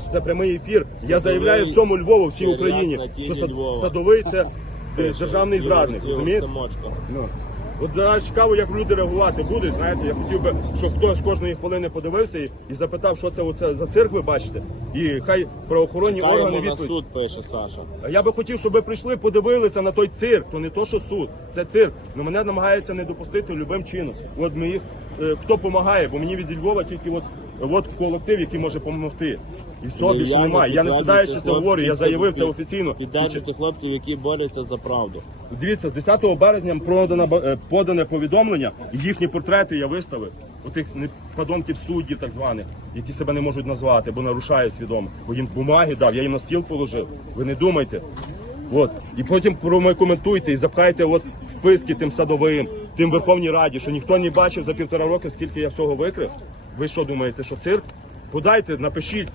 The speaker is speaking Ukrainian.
Це прямий ефір. Я заявляю всьому Львову, всій Україні, що сад- садовий це е, державний зрадник. Розумієте? Ну. От зараз цікаво, як люди реагувати будуть. Знаєте, я хотів би, щоб хтось кожної хвилини подивився і, і запитав, що це оце за цирк ви бачите. І хай правоохоронні органи Чекаємо на відповідь. суд, пише Саша. А я би хотів, щоб ви прийшли, подивилися на той цирк. То не то, що суд, це цирк. Ну мене намагається не допустити любим чином. От ми їх хто допомагає, бо мені від Львова тільки от, от колектив, який може допомогти. І все більше немає. Я не підтверджуйте стидаючись це говорю, я заявив це офіційно. Піддержуйте хлопців, які борються за правду. Дивіться, з 10 березня продано е, подане повідомлення, і їхні портрети я виставив. Отих подонків суддів, так званих, які себе не можуть назвати, бо нарушає свідомо. Бо їм бумаги дав, я їм на стіл положив. Ви не думайте. От. І потім коментуйте і запхайте от вписки тим садовим, тим Верховній Раді, що ніхто не бачив за півтора роки, скільки я всього викрив. Ви що думаєте, що цирк? Подайте, напишіть,